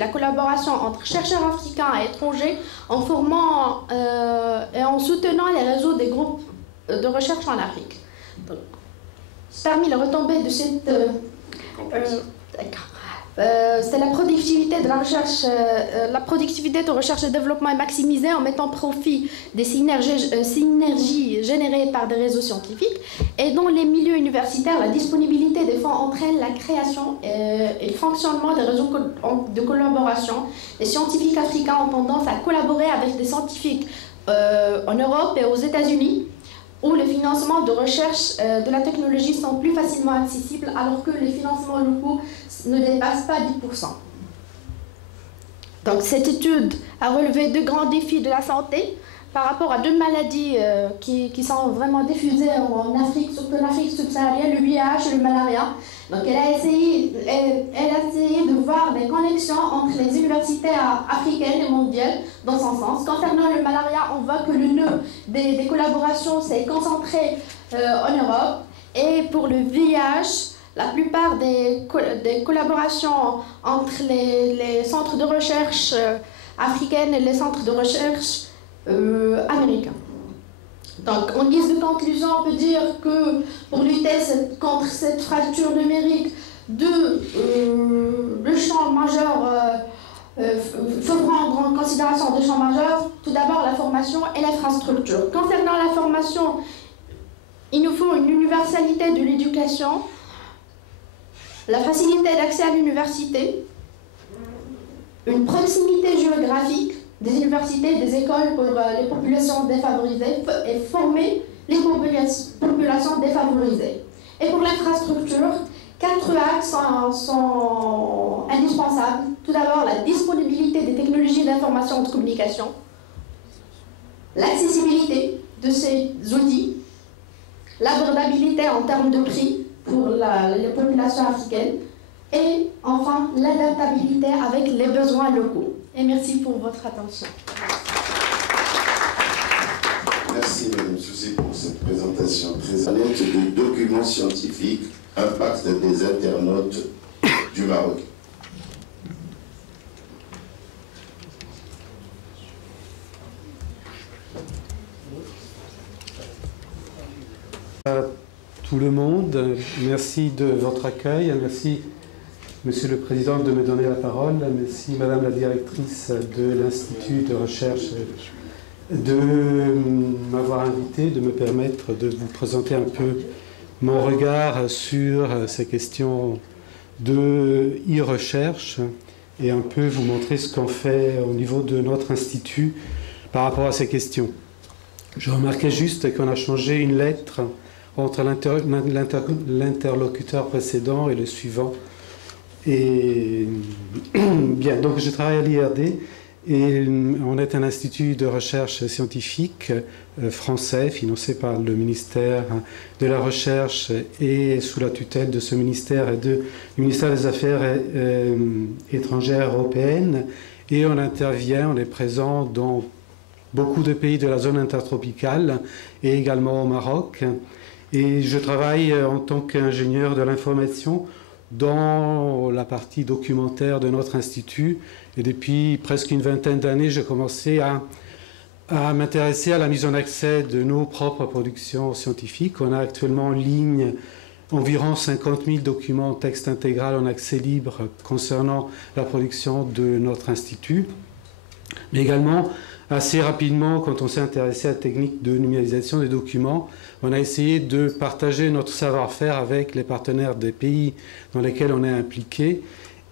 la collaboration entre chercheurs africains et étrangers en formant et en soutenant les réseaux des groupes de recherche en Afrique. Donc, parmi les retombées de cette... c'est la productivité de la recherche, et développement est maximisée en mettant profit des synergies générées par des réseaux scientifiques. Et dans les milieux universitaires, la disponibilité des fonds entraîne la création et le fonctionnement des réseaux de collaboration. Les scientifiques africains ont tendance à collaborer avec des scientifiques en Europe et aux États-Unis, où les financements de recherche de la technologie sont plus facilement accessibles, alors que les financements locaux ne dépassent pas 10%. Donc cette étude a relevé deux grands défis de la santé par rapport à deux maladies qui sont vraiment diffusées en Afrique, surtout en Afrique subsaharienne, le VIH et le malaria. Donc elle a essayé de voir des connexions entre les universités africaines et mondiales dans son sens. Concernant le malaria, on voit que le nœud des collaborations s'est concentré en Europe. Et pour le VIH, la plupart des collaborations entre les centres de recherche africaines et les centres de recherche américains. Donc, en guise de conclusion, on peut dire que pour lutter contre cette fracture numérique, deux champs majeurs, faut prendre en considération deux champs majeurs. Tout d'abord, la formation et l'infrastructure. Concernant la formation, il nous faut une universalité de l'éducation, la facilité d'accès à l'université, une proximité géographique des universités, des écoles pour les populations défavorisées et former les populations défavorisées. Et pour l'infrastructure, 4 axes sont indispensables. Tout d'abord, la disponibilité des technologies d'information et de communication, l'accessibilité de ces outils, l'abordabilité en termes de prix pour les populations africaines, et enfin l'adaptabilité avec les besoins locaux. Et merci pour votre attention. Merci Mme Soucy pour cette présentation très honnête de documents scientifiques, impact des internautes du Maroc. À tout le monde, merci de votre accueil, merci Monsieur le Président de me donner la parole, merci Madame la Directrice de l'Institut de recherche de m'avoir invité, de me permettre de vous présenter un peu mon regard sur ces questions de e-recherche et un peu vous montrer ce qu'on fait au niveau de notre institut par rapport à ces questions. Je remarquais juste qu'on a changé une lettre entre l'interlocuteur précédent et le suivant. Et bien, donc je travaille à l'IRD et on est un institut de recherche scientifique français financé par le ministère de la Recherche et sous la tutelle de ce ministère et du ministère des Affaires étrangères européennes. Et on intervient, on est présent dans beaucoup de pays de la zone intertropicale et également au Maroc. Et je travaille en tant qu'ingénieur de l'information dans la partie documentaire de notre institut. Et depuis presque une vingtaine d'années, j'ai commencé à m'intéresser à la mise en accès de nos propres productions scientifiques. On a actuellement en ligne environ 50 000 documents en texte intégral en accès libre concernant la production de notre institut. Mais également, assez rapidement, quand on s'est intéressé à la technique de numérisation des documents, on a essayé de partager notre savoir-faire avec les partenaires des pays dans lesquels on est impliqué,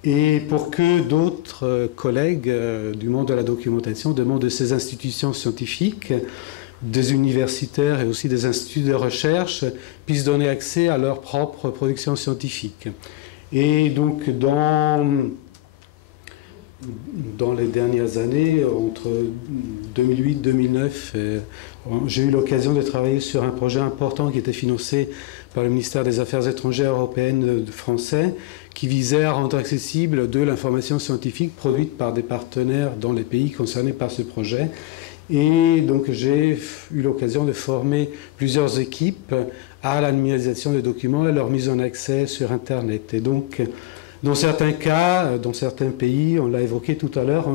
et pour que d'autres collègues du monde de la documentation, du monde de ces institutions scientifiques, des universitaires et aussi des instituts de recherche, puissent donner accès à leur propre production scientifique. Et donc, dans les dernières années, entre 2008 et 2009, j'ai eu l'occasion de travailler sur un projet important qui était financé par le ministère des Affaires étrangères européennes français, qui visait à rendre accessible de l'information scientifique produite par des partenaires dans les pays concernés par ce projet. Et donc j'ai eu l'occasion de former plusieurs équipes à la numérisation des documents et leur mise en accès sur Internet. Et donc Dans certains cas, dans certains pays, on l'a évoqué tout à l'heure,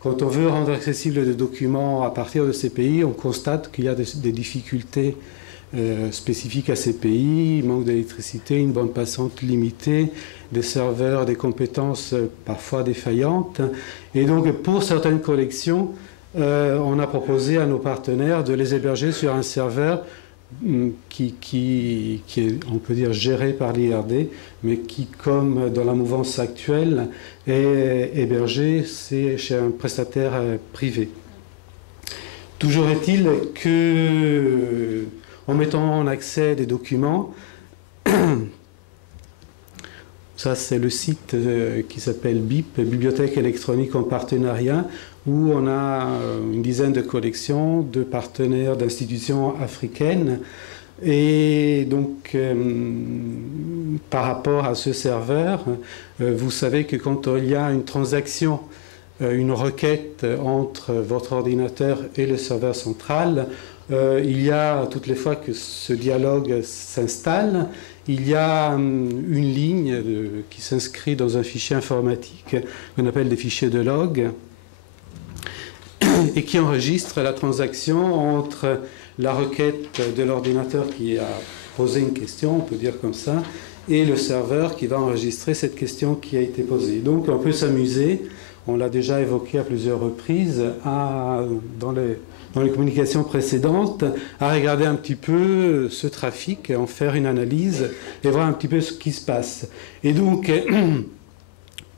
quand on veut rendre accessibles des documents à partir de ces pays, on constate qu'il y a des difficultés spécifiques à ces pays, manque d'électricité, une bande passante limitée, des serveurs, des compétences parfois défaillantes. Et donc pour certaines collections, on a proposé à nos partenaires de les héberger sur un serveur qui est, on peut dire, géré par l'IRD, mais qui, comme dans la mouvance actuelle, est hébergé chez un prestataire privé. Toujours est-il que, en mettant en accès des documents, ça c'est le site qui s'appelle BIP, Bibliothèque électronique en partenariat, où on a une dizaine de collections de partenaires d'institutions africaines. Et donc, par rapport à ce serveur, vous savez que quand il y a une transaction, une requête entre votre ordinateur et le serveur central, il y a, toutes les fois que ce dialogue s'installe, il y a une ligne qui s'inscrit dans un fichier informatique qu'on appelle des fichiers de log, et qui enregistre la transaction entre la requête de l'ordinateur qui a posé une question, on peut dire comme ça, et le serveur qui va enregistrer cette question qui a été posée. Donc on peut s'amuser, on l'a déjà évoqué à plusieurs reprises dans les communications précédentes, à regarder un petit peu ce trafic, en faire une analyse et voir un petit peu ce qui se passe. Et donc,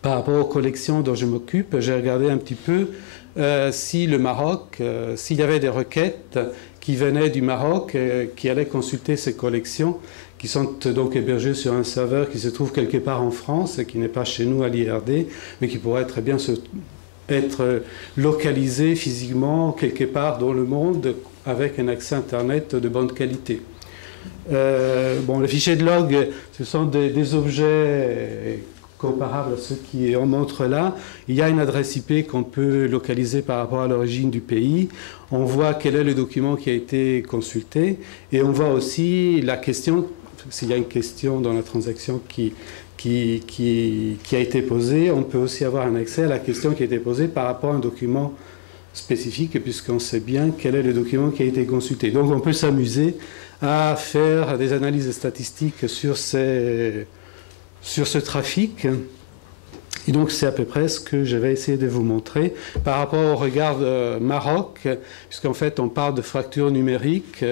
par rapport aux collections dont je m'occupe, j'ai regardé un petit peu si le Maroc, s'il y avait des requêtes qui venaient du Maroc, qui allaient consulter ces collections, qui sont donc hébergées sur un serveur qui se trouve quelque part en France, et qui n'est pas chez nous à l'IRD, mais qui pourrait très bien être localisé physiquement quelque part dans le monde avec un accès Internet de bonne qualité. Bon, les fichiers de log, ce sont des objets comparables à ceux qu'on montre là. Il y a une adresse IP qu'on peut localiser par rapport à l'origine du pays. On voit quel est le document qui a été consulté et on voit aussi la question, s'il y a une question dans la transaction qui a été posée, on peut aussi avoir un accès à la question qui a été posée par rapport à un document spécifique, puisqu'on sait bien quel est le document qui a été consulté. Donc on peut s'amuser à faire des analyses statistiques sur ce trafic. Et donc c'est à peu près ce que je vais essayer de vous montrer par rapport au regard de Maroc, puisqu'en fait on parle de fracture numérique.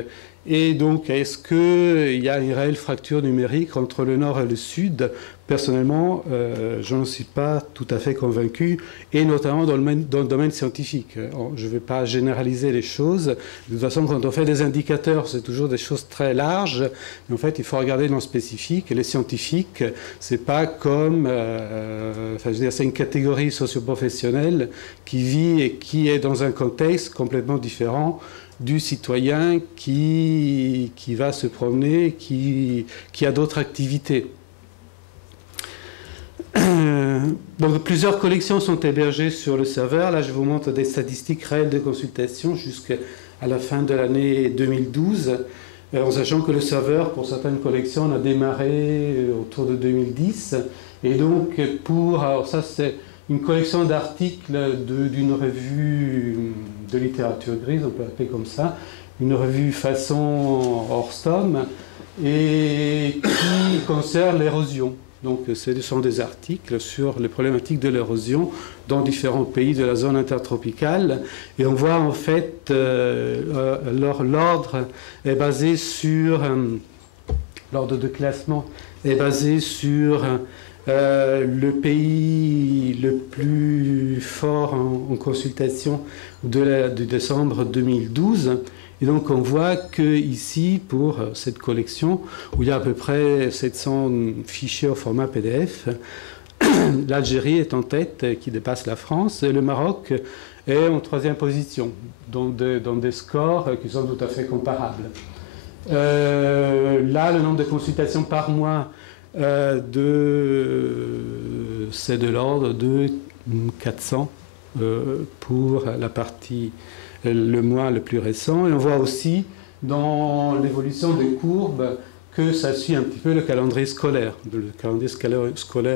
Et donc, est-ce qu'il y a une réelle fracture numérique entre le nord et le sud? Personnellement, je n'en suis pas tout à fait convaincu, et notamment dans le domaine scientifique. Je ne vais pas généraliser les choses. De toute façon, quand on fait des indicateurs, c'est toujours des choses très larges. Mais en fait, il faut regarder dans le spécifique. Et les scientifiques, c'est pas comme... enfin, je veux dire, c'est une catégorie socio-professionnelle qui vit et qui est dans un contexte complètement différent du citoyen qui va se promener, qui a d'autres activités. Donc plusieurs collections sont hébergées sur le serveur. Là, je vous montre des statistiques réelles de consultation jusqu'à la fin de l'année 2012, en sachant que le serveur, pour certaines collections, on a démarré autour de 2010. Et donc, alors ça, c'est une collection d'articles d'une revue de littérature grise, on peut l'appeler comme ça, une revue façon Orstom, et qui concerne l'érosion. Donc ce sont des articles sur les problématiques de l'érosion dans différents pays de la zone intertropicale. Et on voit en fait, l'ordre est basé sur, l'ordre de classement est basé sur le pays le plus fort en consultation de décembre 2012. Et donc on voit qu'ici, pour cette collection, où il y a à peu près 700 fichiers au format PDF, l'Algérie est en tête, qui dépasse la France, et le Maroc est en troisième position, dans des scores qui sont tout à fait comparables. Là, le nombre de consultations par mois, c'est de l'ordre de 400 pour la partie, le mois le plus récent. Et on voit aussi dans l'évolution des courbes que ça suit un petit peu le calendrier scolaire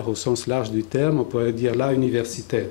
au sens large du terme, on pourrait dire là universitaire.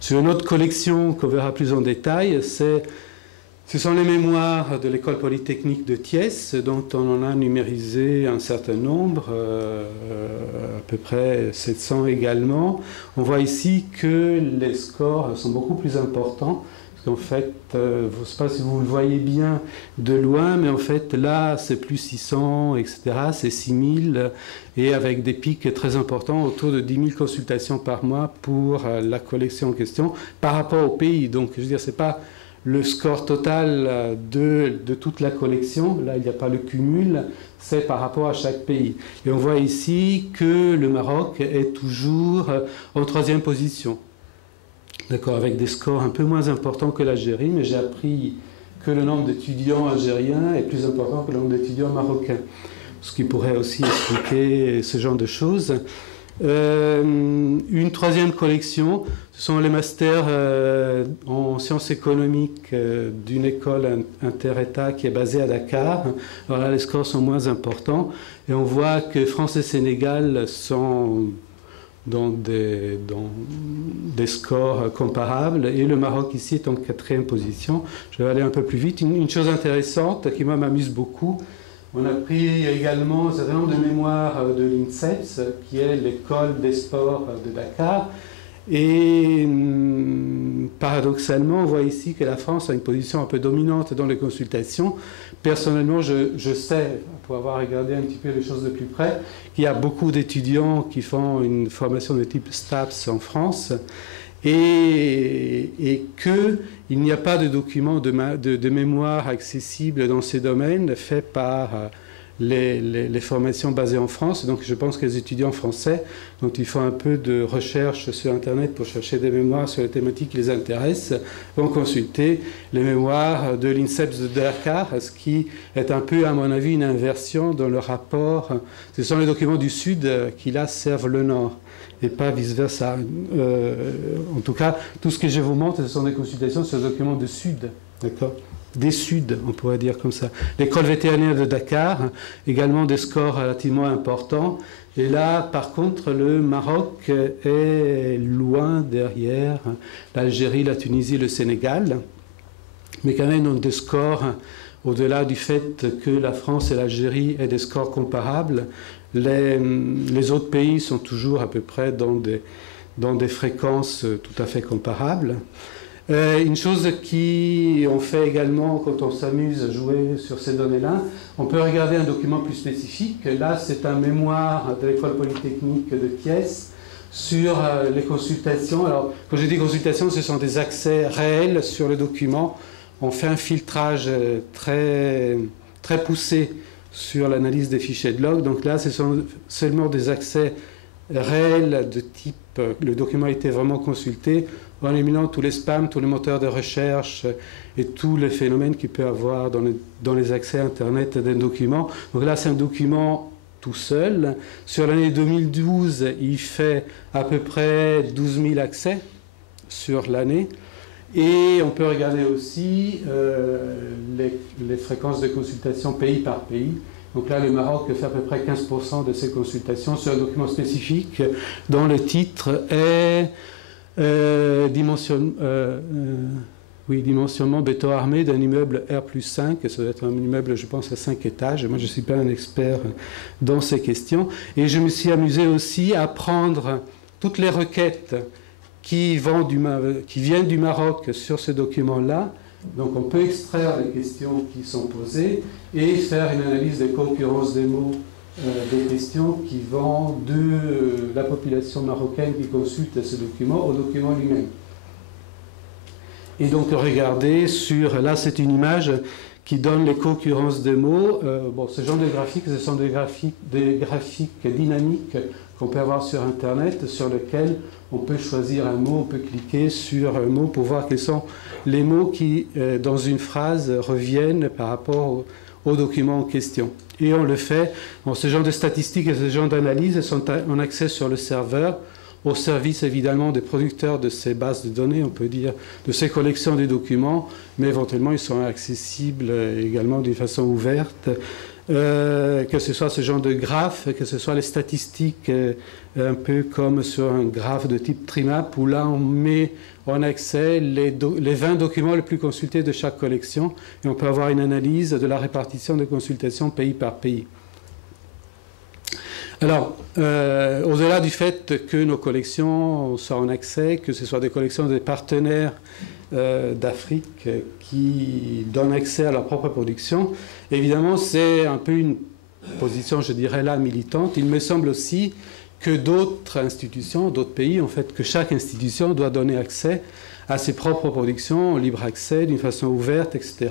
Sur une autre collection qu'on verra plus en détail, ce sont les mémoires de l'école polytechnique de Thiès, dont on en a numérisé un certain nombre, à peu près 700 également. On voit ici que les scores sont beaucoup plus importants. En fait, je ne sais pas si vous le voyez bien de loin, mais en fait, là, c'est plus 600, etc. C'est 6000, et avec des pics très importants, autour de 10 000 consultations par mois pour la collection en question, par rapport au pays. Donc, je veux dire, ce n'est pas le score total de toute la collection. Là, il n'y a pas le cumul, c'est par rapport à chaque pays. Et on voit ici que le Maroc est toujours en 3e position. D'accord, avec des scores un peu moins importants que l'Algérie, mais j'ai appris que le nombre d'étudiants algériens est plus important que le nombre d'étudiants marocains, ce qui pourrait aussi expliquer ce genre de choses. Une 3e collection, ce sont les masters en sciences économiques d'une école inter-État qui est basée à Dakar. Alors là, les scores sont moins importants, et on voit que France et Sénégal sont dans des scores comparables, et le Maroc ici est en 4e position. Je vais aller un peu plus vite. Une chose intéressante qui moi m'amuse beaucoup, on a pris également un certain nombre de mémoires de l'INSEPS, qui est l'école des sports de Dakar, et paradoxalement on voit ici que la France a une position un peu dominante dans les consultations. Personnellement, je sais, pour avoir regardé un petit peu les choses de plus près, qu'il y a beaucoup d'étudiants qui font une formation de type STAPS en France, et qu'il n'y a pas de document de mémoire accessible dans ces domaines fait par les formations basées en France. Donc je pense que les étudiants français, dont ils font un peu de recherche sur Internet pour chercher des mémoires sur les thématiques qui les intéressent, vont consulter les mémoires de l'INSEPS de Dakar, ce qui est un peu, à mon avis, une inversion dans le rapport. Ce sont les documents du Sud qui, là, servent le Nord, et pas vice-versa. En tout cas, tout ce que je vous montre, ce sont des consultations sur les documents du Sud. D'accord ? Des Suds, on pourrait dire comme ça. L'école vétérinaire de Dakar, également des scores relativement importants. Et là, par contre, le Maroc est loin derrière l'Algérie, la Tunisie, le Sénégal. Mais quand même, on a des scores, au-delà du fait que la France et l'Algérie aient des scores comparables, les autres pays sont toujours à peu près dans des fréquences tout à fait comparables. Une chose qu'on fait également quand on s'amuse à jouer sur ces données-là, on peut regarder un document plus spécifique. Là, c'est un mémoire de l'école polytechnique de Thiès sur les consultations. Alors, quand je dis consultations, ce sont des accès réels sur le document. On fait un filtrage très, très poussé sur l'analyse des fichiers de log. Donc là, ce sont seulement des accès réels de type le document a été vraiment consulté, en éliminant tous les spams, tous les moteurs de recherche et tous les phénomènes qu'il peut y avoir dans les accès Internet d'un document. Donc là, c'est un document tout seul. Sur l'année 2012, il fait à peu près 12 000 accès sur l'année. Et on peut regarder aussi les fréquences de consultation pays par pays. Donc là, le Maroc fait à peu près 15% de ses consultations sur un document spécifique dont le titre est dimensionnement béton armé d'un immeuble R+5. Ça doit être un immeuble, je pense, à 5 étages. Moi, je ne suis pas un expert dans ces questions. Et je me suis amusé aussi à prendre toutes les requêtes qui viennent du Maroc sur ce document-là. Donc on peut extraire les questions qui sont posées et faire une analyse des concurrences des mots des questions qui vont de la population marocaine qui consulte ce document au document lui-même. Et donc regardez sur, là c'est une image qui donne les concurrences des mots. Ce genre de graphiques, ce sont des graphiques dynamiques qu'on peut avoir sur Internet, sur lesquels on peut choisir un mot, on peut cliquer sur un mot pour voir quels sont les mots qui, dans une phrase, reviennent par rapport au document en question. Et on le fait, ce genre de statistiques et ce genre d'analyses sont en accès sur le serveur, au service évidemment des producteurs de ces bases de données, on peut dire, de ces collections de documents, mais éventuellement ils sont accessibles également d'une façon ouverte que ce soit ce genre de graphe, que ce soit les statistiques un peu comme sur un graphe de type Trimap, où là on met en accès les 20 documents les plus consultés de chaque collection, et on peut avoir une analyse de la répartition de consultations pays par pays. Alors, au-delà du fait que nos collections soient en accès, que ce soit des collections des partenaires d'Afrique qui donnent accès à leur propre production, évidemment, c'est un peu une position, je dirais là, militante. Il me semble aussi que d'autres institutions, d'autres pays, en fait, que chaque institution doit donner accès à ses propres productions, en libre accès, d'une façon ouverte, etc.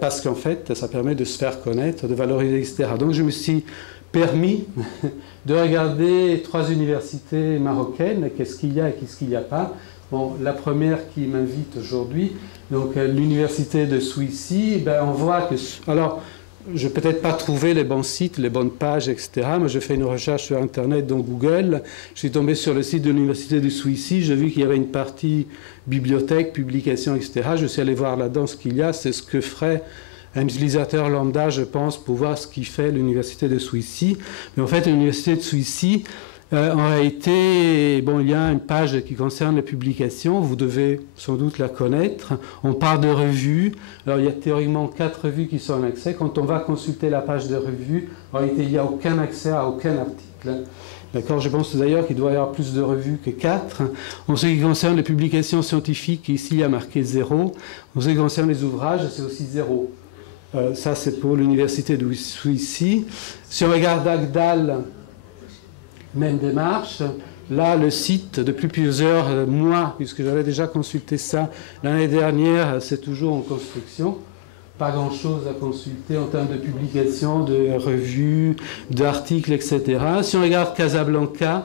Parce qu'en fait, ça permet de se faire connaître, de valoriser, etc. Donc, je me suis permis de regarder 3 universités marocaines, qu'est-ce qu'il y a et qu'est-ce qu'il n'y a pas. Bon, la première qui m'invite aujourd'hui, donc l'université de Souissi, ben, on voit que... Alors, je n'ai peut-être pas trouvé les bons sites, les bonnes pages, etc. Moi, je fais une recherche sur Internet, dans Google. Je suis tombé sur le site de l'université de Souissi. J'ai vu qu'il y avait une partie bibliothèque, publication, etc. Je suis allé voir là-dedans ce qu'il y a. C'est ce que ferait un utilisateur lambda, je pense, pour voir ce qu'il fait l'université de Souissi. Mais en fait, l'université de Souissi, en réalité, bon, il y a une page qui concerne les publications. Vous devez sans doute la connaître. On parle de revues. Alors, il y a théoriquement 4 revues qui sont en accès. Quand on va consulter la page de revue, en réalité, il n'y a aucun accès à aucun article. D'accord, je pense d'ailleurs qu'il doit y avoir plus de revues que 4. En ce qui concerne les publications scientifiques, ici, il y a marqué 0. En ce qui concerne les ouvrages, c'est aussi 0. Ça, c'est pour l'université de Souissi. Si on regarde Agdal, même démarche. Là, le site, depuis plusieurs mois, puisque j'avais déjà consulté ça l'année dernière, c'est toujours en construction. Pas grand-chose à consulter en termes de publication, de revues, d'articles, etc. Si on regarde Casablanca,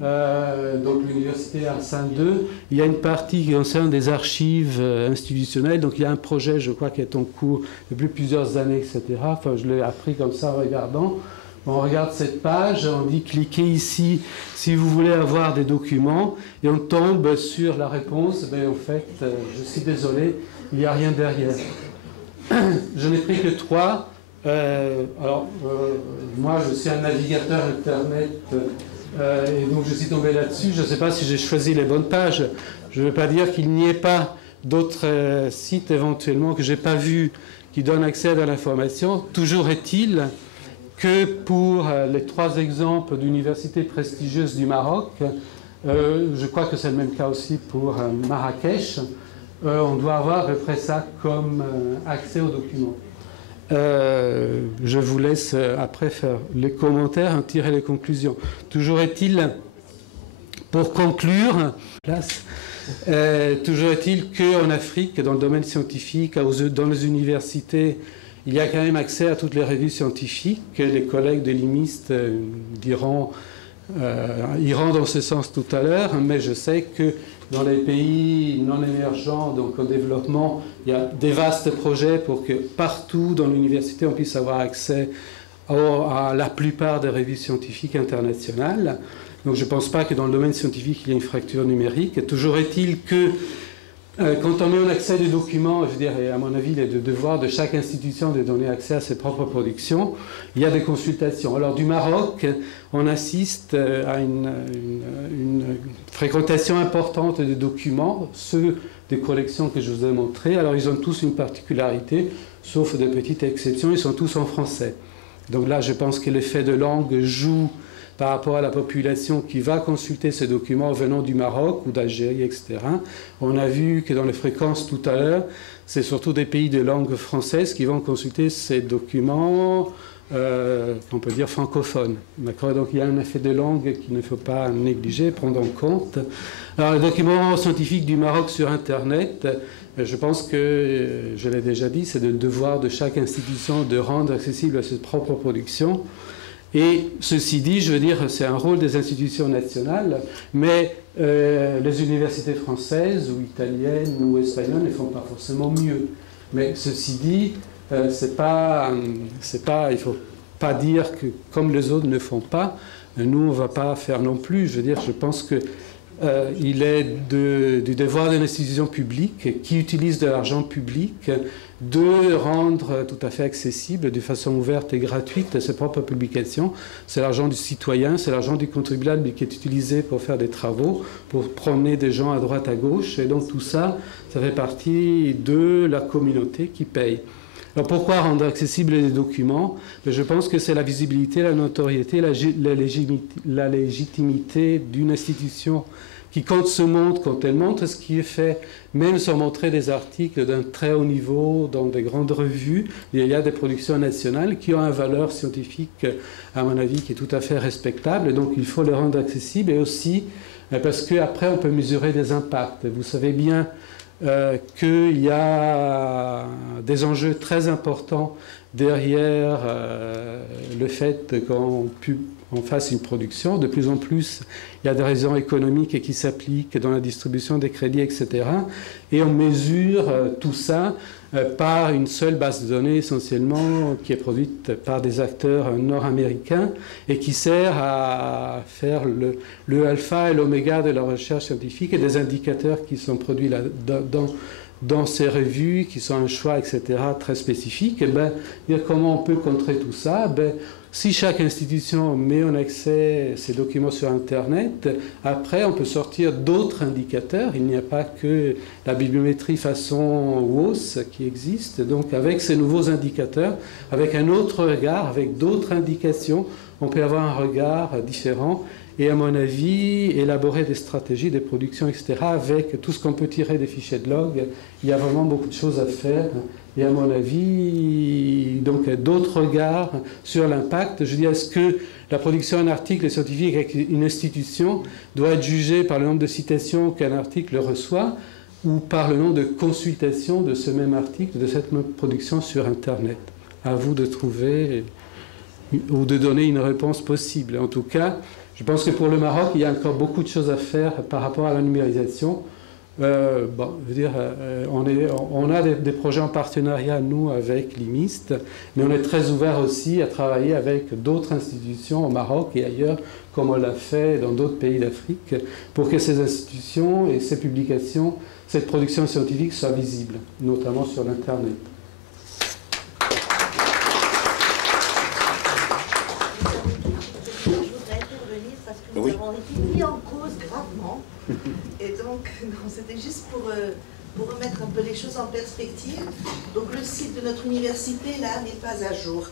donc l'université Arsène II, il y a une partie qui concerne des archives institutionnelles. Donc il y a un projet, je crois, qui est en cours depuis plusieurs années, etc. Enfin, je l'ai appris comme ça en regardant. On regarde cette page, on dit cliquez ici si vous voulez avoir des documents, et on tombe sur la réponse. Ben, en fait, je suis désolé, il n'y a rien derrière. Je n'ai pris que 3. Moi, je suis un navigateur Internet, et donc je suis tombé là-dessus. Je ne sais pas si j'ai choisi les bonnes pages. Je ne veux pas dire qu'il n'y ait pas d'autres sites éventuellement que je n'ai pas vus qui donnent accès à de l'information. Toujours est-il que pour les 3 exemples d'universités prestigieuses du Maroc, je crois que c'est le même cas aussi pour Marrakech, on doit avoir à peu près ça comme accès aux documents. Je vous laisse après faire les commentaires, en tirer les conclusions. Toujours est-il, pour conclure, toujours est-il qu'en Afrique, dans le domaine scientifique, dans les universités, il y a quand même accès à toutes les revues scientifiques. Les collègues de l'IMIST iront dans ce sens tout à l'heure, mais je sais que dans les pays non émergents, donc en développement, il y a des vastes projets pour que partout dans l'université, on puisse avoir accès à la plupart des revues scientifiques internationales. Donc je ne pense pas que dans le domaine scientifique, il y ait une fracture numérique. Toujours est-il que quand on met en accès des documents, je veux dire, et à mon avis, il est de devoir de chaque institution de donner accès à ses propres productions, il y a des consultations. Alors du Maroc, on assiste à une fréquentation importante de documents, ceux des collections que je vous ai montrées. Alors ils ont tous une particularité, sauf de petites exceptions, ils sont tous en français. Donc là, je pense que l'effet de langue joue par rapport à la population qui va consulter ces documents venant du Maroc ou d'Algérie, etc. On a vu que dans les fréquences tout à l'heure, c'est surtout des pays de langue française qui vont consulter ces documents, on peut dire francophones. Donc il y a un effet de langue qu'il ne faut pas négliger, prendre en compte. Alors les documents scientifiques du Maroc sur Internet, je pense que, je l'ai déjà dit, c'est le devoir de chaque institution de rendre accessible à ses propres productions. Et ceci dit, je veux dire, c'est un rôle des institutions nationales, mais les universités françaises ou italiennes ou espagnoles ne font pas forcément mieux. Mais ceci dit, il ne faut pas dire que comme les autres ne font pas, nous on ne va pas faire non plus. Je veux dire, je pense que il est du devoir d'une institution publique qui utilise de l'argent public de rendre tout à fait accessible de façon ouverte et gratuite ses propres publications. C'est l'argent du citoyen, c'est l'argent du contribuable qui est utilisé pour faire des travaux, pour promener des gens à droite à gauche. Et donc tout ça, ça fait partie de la communauté qui paye. Alors pourquoi rendre accessibles les documents? Je pense que c'est la visibilité, la notoriété, la légitimité d'une institution qui, quand se montre, quand elle montre ce qui est fait, même sans montrer des articles d'un très haut niveau dans des grandes revues, il y a des productions nationales qui ont une valeur scientifique, à mon avis, qui est tout à fait respectable. Et donc il faut les rendre accessibles et aussi parce qu'après on peut mesurer des impacts. Vous savez bien qu'il y a des enjeux très importants derrière le fait qu'on fasse une production. De plus en plus, il y a des raisons économiques qui s'appliquent dans la distribution des crédits, etc. Et on mesure tout ça par une seule base de données essentiellement qui est produite par des acteurs nord-américains et qui sert à faire le alpha et l'oméga de la recherche scientifique et des indicateurs qui sont produits là, dans ces revues, qui sont un choix, etc., très spécifique. Et comment on peut contrer tout ça? Si chaque institution met en accès ces documents sur Internet, après on peut sortir d'autres indicateurs. Il n'y a pas que la bibliométrie façon WOS qui existe. Donc avec ces nouveaux indicateurs, avec un autre regard, avec d'autres indications, on peut avoir un regard différent. Et à mon avis, élaborer des stratégies, des productions, etc., avec tout ce qu'on peut tirer des fichiers de log, il y a vraiment beaucoup de choses à faire. Et à mon avis, donc d'autres regards sur l'impact. Je dis, est-ce que la production d'un article scientifique avec une institution doit être jugée par le nombre de citations qu'un article reçoit ou par le nombre de consultations de ce même article, de cette même production sur Internet? À vous de trouver ou de donner une réponse possible. En tout cas, je pense que pour le Maroc, il y a encore beaucoup de choses à faire par rapport à la numérisation. Je veux dire, on a des projets en partenariat, nous, avec l'IMIST, mais on est très ouvert aussi à travailler avec d'autres institutions au Maroc et ailleurs, comme on l'a fait dans d'autres pays d'Afrique, pour que ces institutions et ces publications, cette production scientifique soient visibles, notamment sur l'Internet. Nous avons été mis en cause gravement. Et donc, c'était juste pour remettre un peu les choses en perspective. Donc, le site de notre université, là, n'est pas à jour.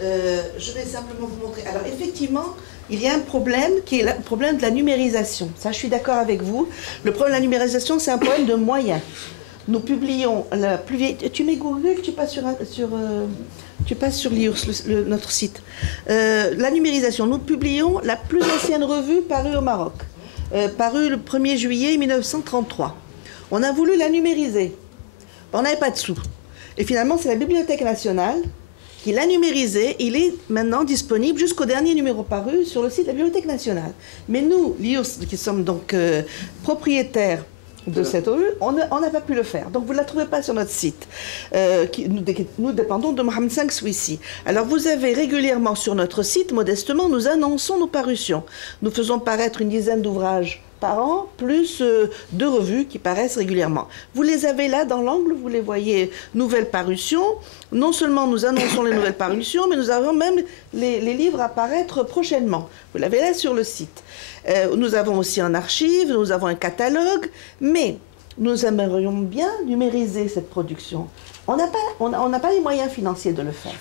Je vais simplement vous montrer. Alors, effectivement, il y a un problème qui est le problème de la numérisation. Ça, je suis d'accord avec vous. Le problème de la numérisation, c'est un problème de moyens. Nous publions la plus vieille... Tu mets Google, tu passes sur l'IURS, notre site. La numérisation, nous publions la plus ancienne revue parue au Maroc, parue le 1er juillet 1933. On a voulu la numériser. On n'avait pas de sous. Et finalement, c'est la Bibliothèque nationale qui l'a numérisé. Il est maintenant disponible jusqu'au dernier numéro paru sur le site de la Bibliothèque nationale. Mais nous, l'IURS, qui sommes donc propriétaires de cette revue, on n'a pas pu le faire. Donc vous ne la trouvez pas sur notre site. Nous dépendons de Mohamed V Souissi. Alors vous avez régulièrement sur notre site, modestement, nous annonçons nos parutions. Nous faisons paraître une dizaine d'ouvrages par an, plus 2 revues qui paraissent régulièrement. Vous les avez là dans l'angle, vous les voyez, nouvelles parutions. Non seulement nous annonçons les nouvelles parutions, mais nous avons même les livres à paraître prochainement. Vous l'avez là sur le site. Nous avons aussi un archive, nous avons un catalogue, mais nous aimerions bien numériser cette production. On n'a pas les moyens financiers de le faire.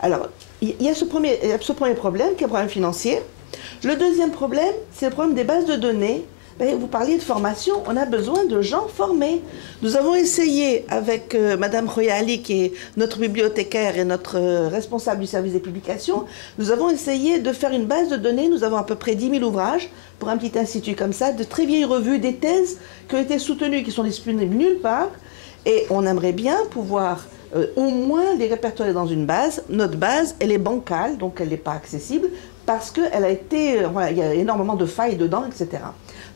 Alors, il y a ce premier problème qui est un problème financier. Le deuxième problème, c'est le problème des bases de données. Vous parliez de formation, on a besoin de gens formés. Nous avons essayé avec Madame Khoya Ali, qui est notre bibliothécaire et notre responsable du service des publications, nous avons essayé de faire une base de données. Nous avons à peu près 10 000 ouvrages pour un petit institut comme ça, de très vieilles revues, des thèses qui ont été soutenues, qui sont disponibles nulle part. Et on aimerait bien pouvoir au moins les répertorier dans une base. Notre base, elle est bancale, donc elle n'est pas accessible, parce qu'il y a énormément de failles dedans, etc.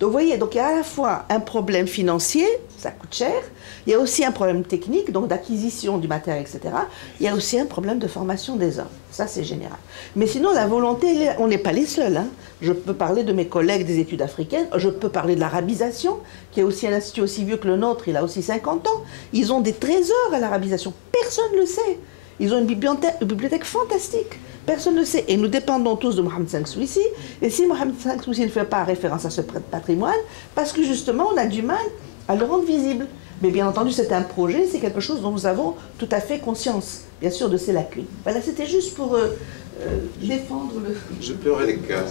Donc vous voyez, donc, il y a à la fois un problème financier, ça coûte cher, il y a aussi un problème technique, donc d'acquisition du matériel, etc. Il y a aussi un problème de formation des hommes. Ça, c'est général. Mais sinon, la volonté, on n'est pas les seuls. Hein. Je peux parler de mes collègues des études africaines, je peux parler de l'arabisation, qui est aussi un institut aussi vieux que le nôtre, il a aussi 50 ans. Ils ont des trésors à l'arabisation, personne ne le sait. Ils ont une bibliothèque fantastique. Personne ne le sait. Et nous dépendons tous de Mohamed V Swissi. Et si Mohamed V Swissi ne fait pas référence à ce patrimoine, parce que justement, on a du mal à le rendre visible. Mais bien entendu, c'est un projet, c'est quelque chose dont nous avons tout à fait conscience, bien sûr, de ses lacunes. Voilà, c'était juste pour défendre le... Je peux les cas.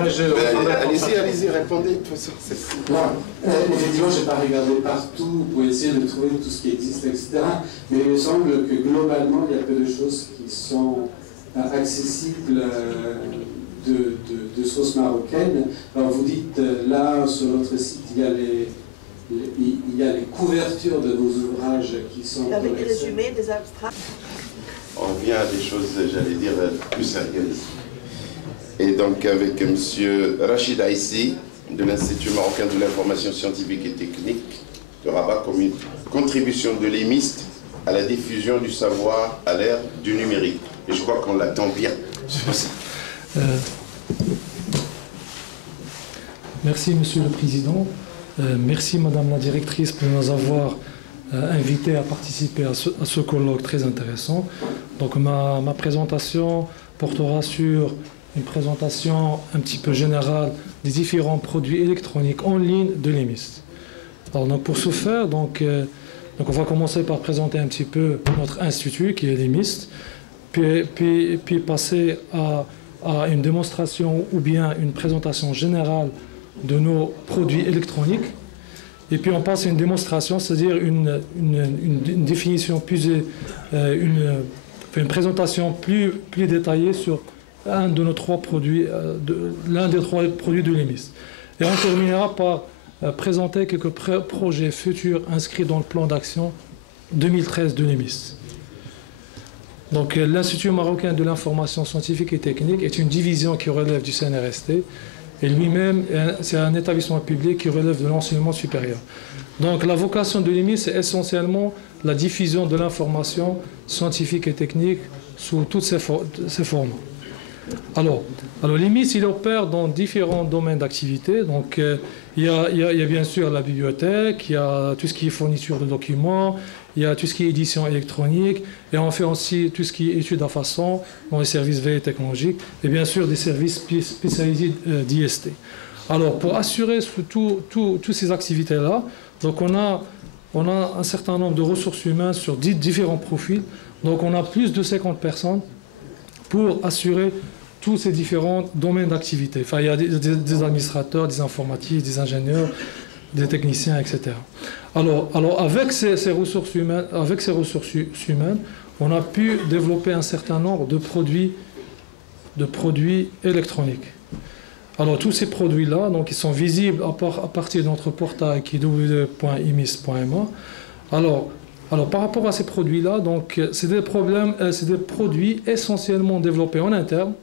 Allez-y, répondez. De toute façon, effectivement, je n'ai pas regardé partout pour essayer de trouver tout ce qui existe, etc. Mais il me semble que globalement, il y a peu de choses qui sont accessibles de sources marocaines. Alors vous dites, là, sur notre site, il y a les couvertures de nos ouvrages qui sont... Avec des résumés, des abstracts. On vient à des choses, j'allais dire, plus sérieuses. Et donc avec M. Rachid Aïssi, de l'Institut marocain de l'information scientifique et technique de Rabat, comme une contribution de l'EMIST à la diffusion du savoir à l'ère du numérique. Et je crois qu'on l'attend bien. Merci, Monsieur le Président. Merci, Madame la Directrice, pour nous avoir invités à participer à ce colloque très intéressant. Donc, ma présentation portera sur une présentation un petit peu générale des différents produits électroniques en ligne de l'EMIST. Alors, donc, pour ce faire, donc, on va commencer par présenter un petit peu notre institut, qui est l'EMIST, puis passer à une démonstration ou bien une présentation générale de nos produits électroniques. Et puis on passe à une démonstration, c'est-à-dire une définition plus, une présentation plus détaillée sur l'un de nos trois produits, l'un des trois produits de l'EMIST. Et on terminera par présenter quelques projets futurs inscrits dans le plan d'action 2013 de l'EMIST. Donc l'Institut marocain de l'information scientifique et technique est une division qui relève du CNRST. Et lui-même, c'est un établissement public qui relève de l'enseignement supérieur. Donc la vocation de l'EMIST, c'est essentiellement la diffusion de l'information scientifique et technique sous toutes ses formes. Alors l'EMIST, il opère dans différents domaines d'activité. Donc il y a bien sûr la bibliothèque, il y a tout ce qui est fourniture de documents, il y a tout ce qui est édition électronique, et on fait aussi tout ce qui est études à façon dans les services veille technologiques, et bien sûr des services spécialisés d'IST. Alors pour assurer toutes ces activités-là, donc on a un certain nombre de ressources humaines sur différents profils. Donc on a plus de 50 personnes pour assurer tous ces différents domaines d'activité. Enfin, il y a des administrateurs, des informatiques, des ingénieurs, des techniciens, etc. Alors avec ces ressources humaines, on a pu développer un certain nombre de produits électroniques. Alors tous ces produits-là, donc ils sont visibles à partir de notre portail qui est www.emist.ma. Alors par rapport à ces produits-là, donc c'est des produits essentiellement développés en interne,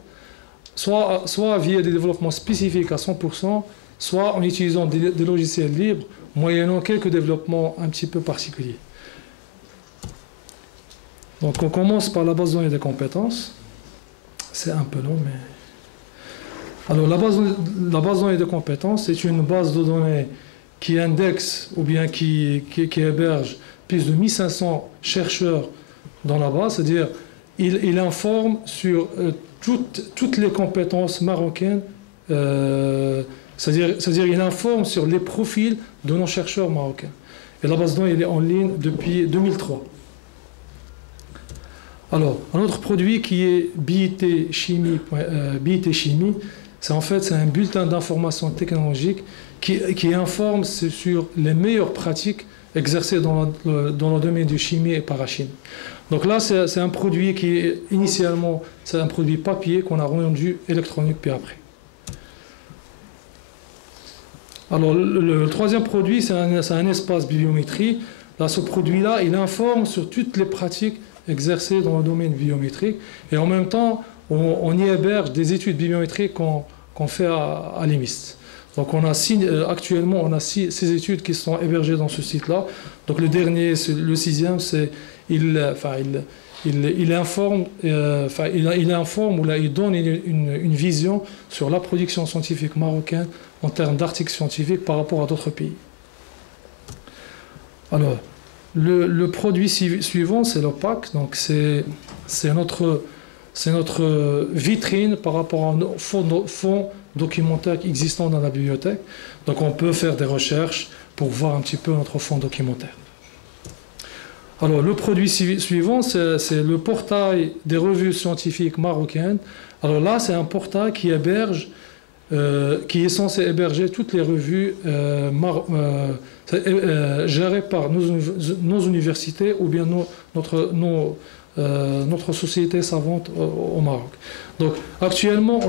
soit via des développements spécifiques à 100%, soit en utilisant des logiciels libres, moyennant quelques développements un petit peu particuliers. Donc on commence par la base de données des compétences. C'est un peu long, mais... Alors la base de données des compétences, c'est une base de données qui indexe ou bien qui héberge plus de 1500 chercheurs dans la base, c'est-à-dire il informe sur toutes les compétences marocaines, c'est-à-dire il informe sur les profils de nos chercheurs marocains. Et la base de données elle est en ligne depuis 2003. Alors, un autre produit qui est BIT Chimie, c'est un bulletin d'information technologique qui informe sur les meilleures pratiques exercées dans le domaine de chimie et parachimie. Donc là, c'est un produit qui est initialement, c'est un produit papier qu'on a rendu électronique puis après. Alors le troisième produit, c'est un espace bibliométrie. Là, ce produit-là, il informe sur toutes les pratiques exercées dans le domaine biométrique. Et en même temps, on y héberge des études bibliométriques qu'on fait à l'EMIST. Donc actuellement, on a 6 études qui sont hébergées dans ce site-là. Donc le dernier, le 6e, il informe ou là, il donne une vision sur la production scientifique marocaine en termes d'articles scientifiques par rapport à d'autres pays. Alors, le produit suivant, c'est l'OPAC. Donc c'est notre vitrine par rapport à un fonds documentaire existant dans la bibliothèque. Donc on peut faire des recherches pour voir un petit peu notre fonds documentaire. Alors le produit suivant, c'est le portail des revues scientifiques marocaines. Alors là, c'est un portail qui héberge, qui est censé héberger toutes les revues gérées par nos universités ou bien notre société savante au Maroc. Donc actuellement,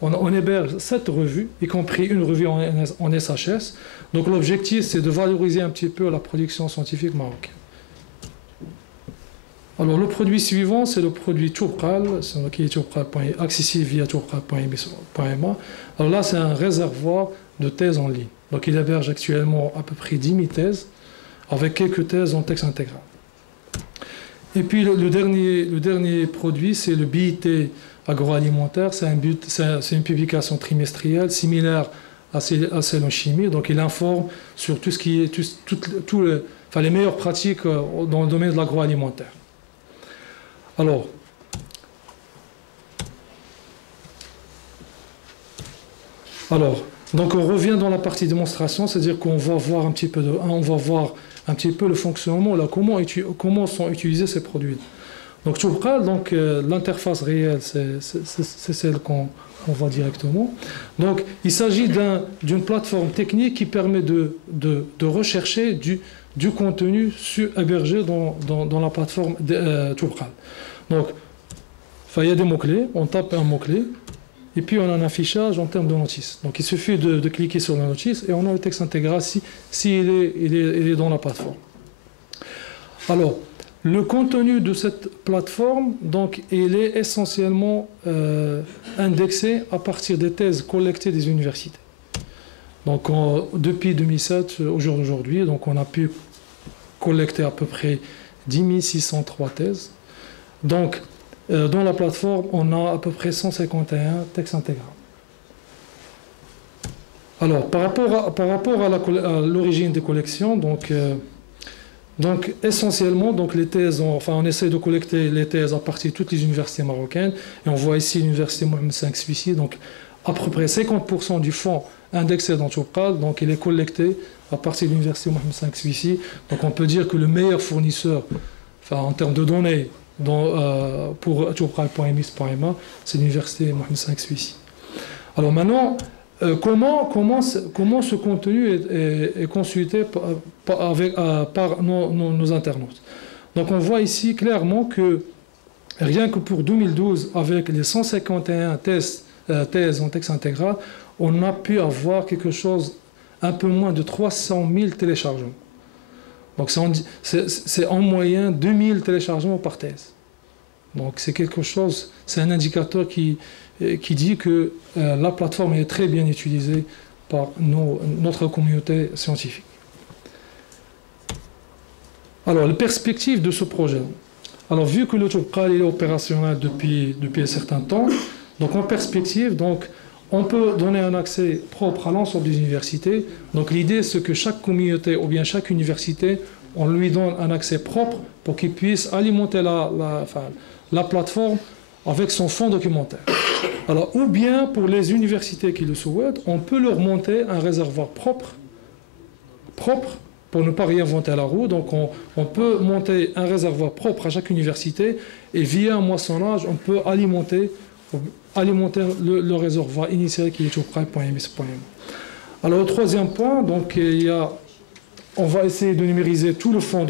on héberge 7 revues, y compris une revue en SHS. Donc l'objectif, c'est de valoriser un petit peu la production scientifique marocaine. Alors le produit suivant, c'est le produit Toubkal, qui est accessible via toubkal.ma. Alors là, c'est un réservoir de thèses en ligne. Donc il héberge actuellement à peu près 10 000 thèses, avec quelques thèses en texte intégral. Et puis le dernier produit, c'est le BIT agroalimentaire. C'est une publication trimestrielle similaire à celle en chimie. Donc il informe sur tout ce qui est les meilleures pratiques dans le domaine de l'agroalimentaire. Alors, donc on revient dans la partie démonstration, c'est-à-dire qu'on va voir un petit peu le fonctionnement, là, comment sont utilisés ces produits. Donc Toubkal, l'interface réelle, c'est celle qu'on voit directement. Donc il s'agit d'une plateforme technique qui permet de rechercher du contenu hébergé dans la plateforme Toubkal. Donc il y a des mots-clés, on tape un mot-clé, et puis on a un affichage en termes de notice. Donc il suffit de cliquer sur la notice et on a le texte intégral s'il est dans la plateforme. Alors, le contenu de cette plateforme, donc, il est essentiellement indexé à partir des thèses collectées des universités. Donc depuis 2007, au jour d'aujourd'hui, donc on a pu collecter à peu près 10 603 thèses. Donc dans la plateforme, on a à peu près 151 textes intégraux. Alors par rapport à l'origine des collections, donc essentiellement, donc les thèses, on essaie de collecter les thèses à partir de toutes les universités marocaines, et on voit ici l'université Mohamed V Suissi, donc à peu près 50% du fonds indexé dans Toubkal, donc il est collecté à partir de l'université Mohamed V Suissi. Donc on peut dire que le meilleur fournisseur, en termes de données pour toubkal.emis.ma, c'est l'université Mohamed V Suissi. Alors maintenant, comment ce contenu est consulté par nos internautes. Donc on voit ici clairement que rien que pour 2012, avec les 151 thèses en texte intégral, on a pu avoir quelque chose, un peu moins de 300 000 téléchargements. Donc c'est en moyenne 2000 téléchargements par thèse. Donc c'est quelque chose, c'est un indicateur qui dit que la plateforme est très bien utilisée par notre communauté scientifique. Alors, les perspectives de ce projet. Alors, vu que le Toubkal est opérationnel depuis un certain temps, donc en perspective, donc, on peut donner un accès propre à l'ensemble des universités. Donc l'idée, c'est que chaque communauté ou bien chaque université, on lui donne un accès propre pour qu'il puisse alimenter la plateforme avec son fonds documentaire. Alors, ou bien pour les universités qui le souhaitent, on peut leur monter un réservoir propre pour ne pas réinventer la roue. Donc on peut monter un réservoir propre à chaque université et via un moissonnage, on peut alimenter le réservoir initial qui est toubkal.emis.ma. Alors le troisième point, donc on va essayer de numériser tout le fond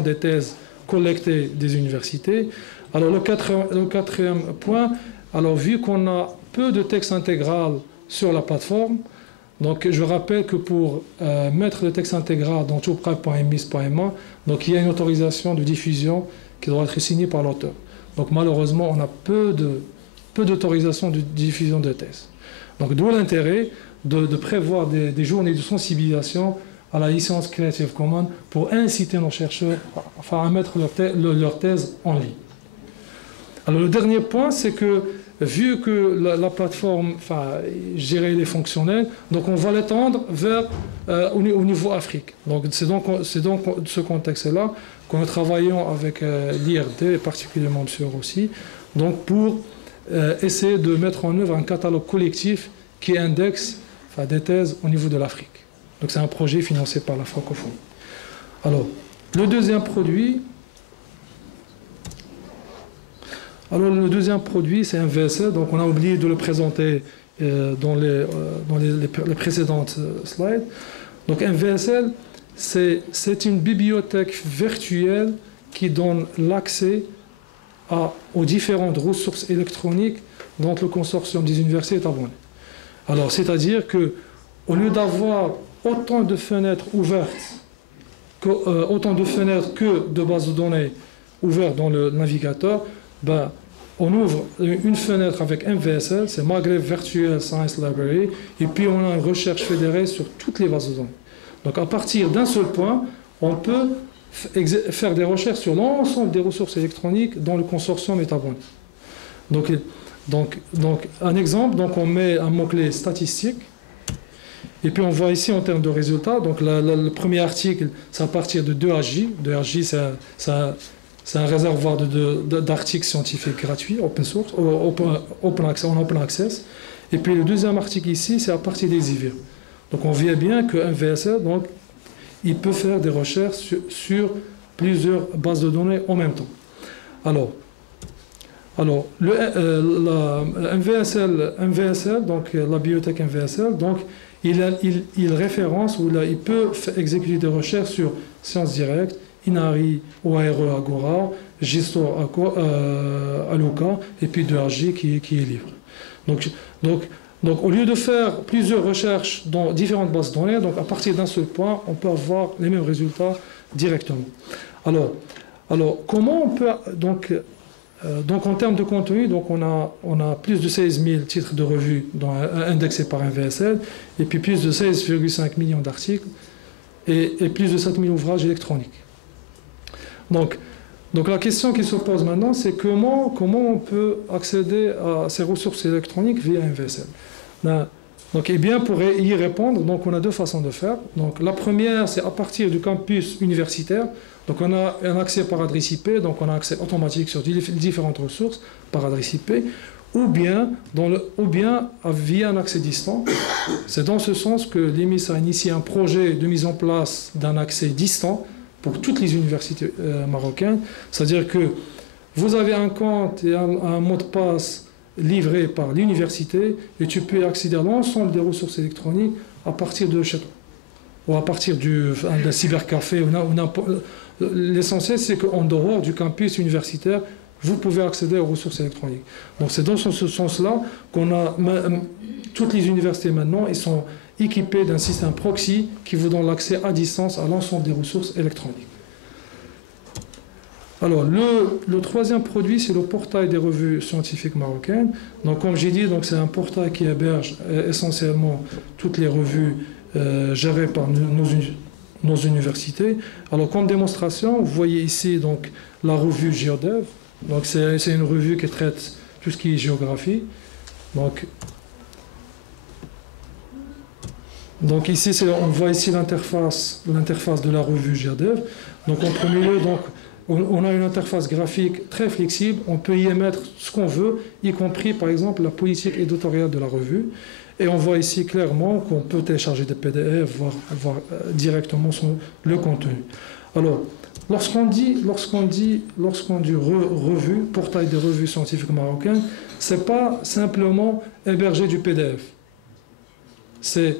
des thèses collectées des universités. Alors le quatrième point, alors vu qu'on a peu de texte intégral sur la plateforme, donc je rappelle que pour mettre le texte intégral dans toubkal.emis.ma, donc il y a une autorisation de diffusion qui doit être signée par l'auteur. Donc malheureusement, on a peu d'autorisation de diffusion de thèse. Donc d'où l'intérêt de prévoir des journées de sensibilisation à la licence Creative Commons pour inciter nos chercheurs à mettre leur thèse en ligne. Alors le dernier point, c'est que vu que la plateforme, gérer les fonctionnels, donc on va l'étendre vers au niveau Afrique. Donc c'est donc ce contexte-là qu'on est travaillant avec l'IRD, et particulièrement M. Rossi, donc pour essayer de mettre en œuvre un catalogue collectif qui indexe des thèses au niveau de l'Afrique. Donc c'est un projet financé par la francophonie. Alors, le deuxième produit, c'est un VSL. Donc on a oublié de le présenter dans les précédentes slides. Donc un VSL, c'est une bibliothèque virtuelle qui donne l'accès aux différentes ressources électroniques dont le consortium des universités est abonné. Alors, c'est-à-dire que au lieu d'avoir autant de fenêtres ouvertes, autant de fenêtres que de bases de données ouvertes dans le navigateur, on ouvre une fenêtre avec un VSL, c'est Maghreb Virtual Science Library, et puis on a une recherche fédérée sur toutes les bases de données. Donc à partir d'un seul point, on peut faire des recherches sur l'ensemble des ressources électroniques dont le consortium est abonné. Donc un exemple, donc on met un mot-clé statistique, et puis on voit ici en termes de résultats, donc le premier article, c'est à partir de 2HJ. 2HJ, c'est un réservoir d'articles scientifiques gratuits, open source, en open access. Et puis le deuxième article ici, c'est à partir des IVIR. Donc on voit bien qu'un VSL, donc, il peut faire des recherches sur plusieurs bases de données en même temps. Alors MVSL, donc la bibliothèque MVSL, donc il référence ou il peut exécuter des recherches sur Sciences Directes, Inari, OARE Agora, Gistor Aluka, et puis 2HJ qui est libre. Donc au lieu de faire plusieurs recherches dans différentes bases de données, donc à partir d'un seul point, on peut avoir les mêmes résultats directement. Alors comment on peut donc en termes de contenu, donc on a plus de 16 000 titres de revues indexés par un VSL, et puis plus de 16,5 millions d'articles, et plus de 7 000 ouvrages électroniques. Donc la question qui se pose maintenant, c'est comment on peut accéder à ces ressources électroniques via un VSL. Donc, pour y répondre, donc on a deux façons de faire. Donc la première, c'est à partir du campus universitaire. Donc on a un accès par adresse IP, donc on a accès automatique sur différentes ressources par adresse IP, ou bien via un accès distant. C'est dans ce sens que l'EMIS a initié un projet de mise en place d'un accès distant pour toutes les universités marocaines. C'est-à-dire que vous avez un compte et un mot de passe livré par l'université et tu peux accéder à l'ensemble des ressources électroniques à partir de chez toi ou à partir d'un cybercafé. L'essentiel, c'est qu'en dehors du campus universitaire, vous pouvez accéder aux ressources électroniques. Donc c'est dans ce sens-là qu'on a toutes les universités maintenant, ils sont équipés d'un système proxy qui vous donne l'accès à distance à l'ensemble des ressources électroniques. Alors, le troisième produit, c'est le portail des revues scientifiques marocaines. Donc, comme j'ai dit, c'est un portail qui héberge essentiellement toutes les revues gérées par nos universités. Alors, comme démonstration, vous voyez ici donc, la revue GeoDev. Donc, c'est une revue qui traite tout ce qui est géographie. Donc ici, on voit ici l'interface de la revue GeoDev. Donc, en premier lieu, on a une interface graphique très flexible, on peut y émettre ce qu'on veut, y compris par exemple la politique éditoriale de la revue. Et on voit ici clairement qu'on peut télécharger des PDF, voir directement le contenu. Alors, lorsqu'on dit revue, portail des revues scientifiques marocaines, c'est pas simplement héberger du PDF. C'est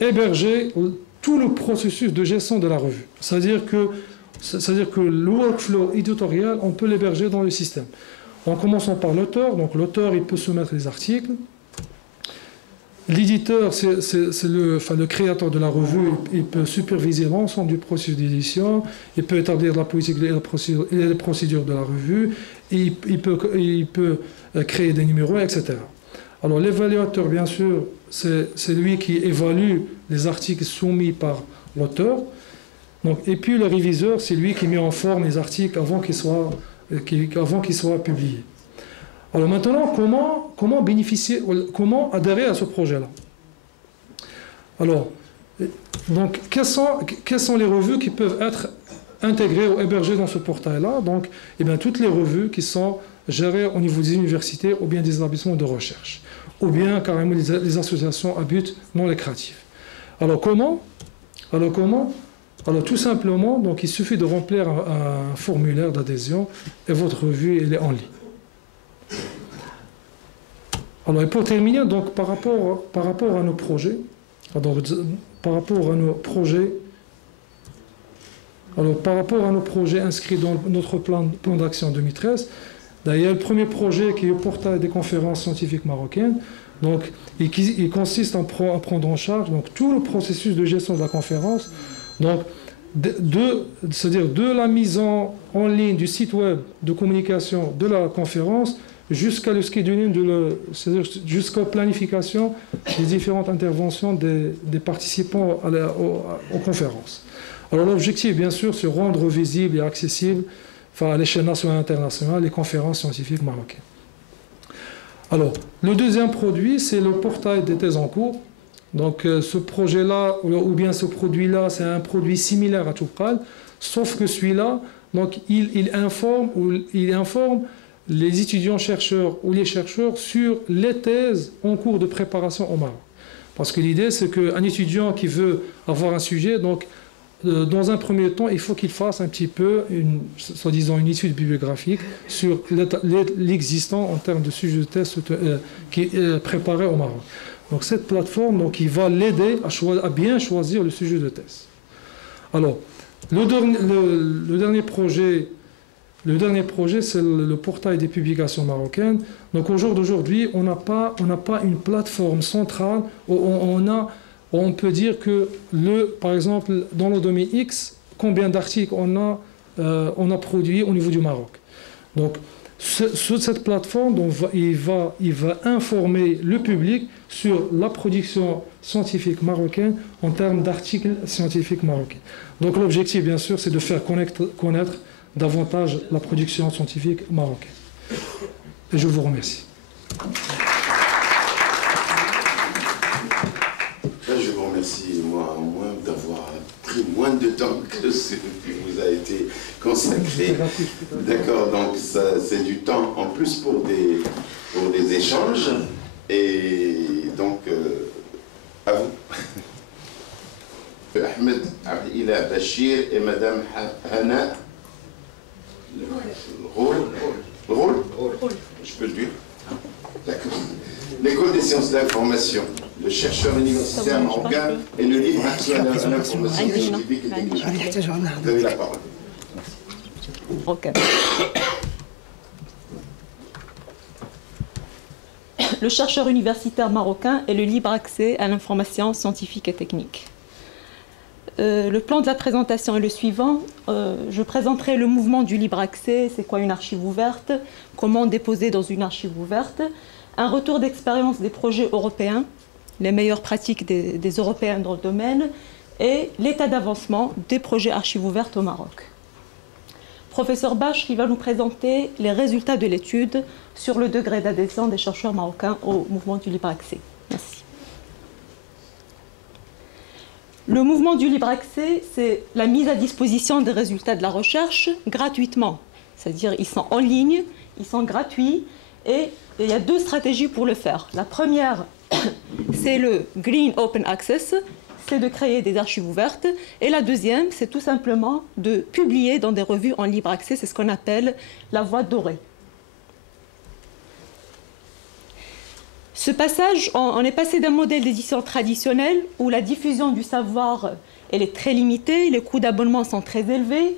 héberger tout le processus de gestion de la revue. C'est-à-dire que le workflow éditorial, on peut l'héberger dans le système. En commençant par l'auteur, donc l'auteur, il peut soumettre les articles. L'éditeur, c'est le créateur de la revue, il peut superviser l'ensemble du processus d'édition, il peut établir la politique et les procédures de la revue, il peut créer des numéros, etc. Alors l'évaluateur, bien sûr, c'est lui qui évalue les articles soumis par l'auteur. Et puis le réviseur, c'est lui qui met en forme les articles avant qu'ils soient publiés. Alors maintenant, comment bénéficier, comment adhérer à ce projet-là? Alors, donc, quelles sont les revues qui peuvent être intégrées ou hébergées dans ce portail-là? Donc, eh bien, toutes les revues qui sont gérées au niveau des universités ou bien des établissements de recherche, ou bien carrément les associations à but non lucratif. Alors, comment? Alors, tout simplement, donc, il suffit de remplir un formulaire d'adhésion et votre revue, elle est en ligne. Alors, et pour terminer, donc, par rapport à nos projets, alors, par rapport à nos projets inscrits dans notre plan d'action 2013, d'ailleurs, le premier projet qui est le portail des conférences scientifiques marocaines, donc, il consiste à prendre en charge donc, tout le processus de gestion de la conférence, donc, c'est-à-dire de la mise en ligne du site web de communication de la conférence jusqu'à le scheduling, c'est-à-dire jusqu'à la planification des différentes interventions des participants aux conférences. Alors l'objectif, bien sûr, c'est de rendre visible et accessible à l'échelle nationale et internationale les conférences scientifiques marocaines. Alors, le deuxième produit, c'est le portail des thèses en cours. Donc ce projet-là, ou bien ce produit-là, c'est un produit similaire à Toubkal, sauf que celui-là, donc il informe les étudiants-chercheurs ou les chercheurs sur les thèses en cours de préparation au Maroc. Parce que l'idée, c'est qu'un étudiant qui veut avoir un sujet, donc dans un premier temps, il faut qu'il fasse un petit peu, soi-disant, une étude bibliographique sur l'existant en termes de sujet de thèse qui est préparé au Maroc. Donc cette plateforme, donc, il va l'aider à bien choisir le sujet de thèse. Alors, le dernier projet, c'est le portail des publications marocaines. Donc au jour d'aujourd'hui, on n'a pas une plateforme centrale où on peut dire que, par exemple, dans le domaine X, combien d'articles on a produit au niveau du Maroc. Donc sur cette plateforme, donc, il va informer le public sur la production scientifique marocaine en termes d'articles scientifiques marocains. Donc l'objectif, bien sûr, c'est de faire connaître davantage la production scientifique marocaine. Et je vous remercie. Je vous remercie, moi, au moins, d'avoir pris moins de temps que ce qui vous a été consacré. D'accord, donc c'est du temps en plus pour des échanges. Et donc, à vous. Ahmed Abdillah Bachir et Madame Hana. Rôle. Je peux le dire. D'accord. L'école des sciences de l'information, le chercheur universitaire marocain et le libre accès à l'information scientifique et technique. Vous avez la parole. Ok. Le chercheur universitaire marocain et le libre accès à l'information scientifique et technique. Le plan de la présentation est le suivant. Je présenterai le mouvement du libre accès, c'est quoi une archive ouverte, comment déposer dans une archive ouverte, un retour d'expérience des projets européens, les meilleures pratiques des Européens dans le domaine, et l'état d'avancement des projets archives ouvertes au Maroc. Professeur Bach, il va nous présenter les résultats de l'étude sur le degré d'adhésion des chercheurs marocains au mouvement du libre accès. Merci. Le mouvement du libre accès, c'est la mise à disposition des résultats de la recherche gratuitement. C'est-à-dire ils sont en ligne, ils sont gratuits et il y a deux stratégies pour le faire. La première, c'est le Green Open Access, c'est de créer des archives ouvertes. Et la deuxième, c'est tout simplement de publier dans des revues en libre accès, c'est ce qu'on appelle la voie dorée. Ce passage, on est passé d'un modèle d'édition traditionnel où la diffusion du savoir elle est très limitée, les coûts d'abonnement sont très élevés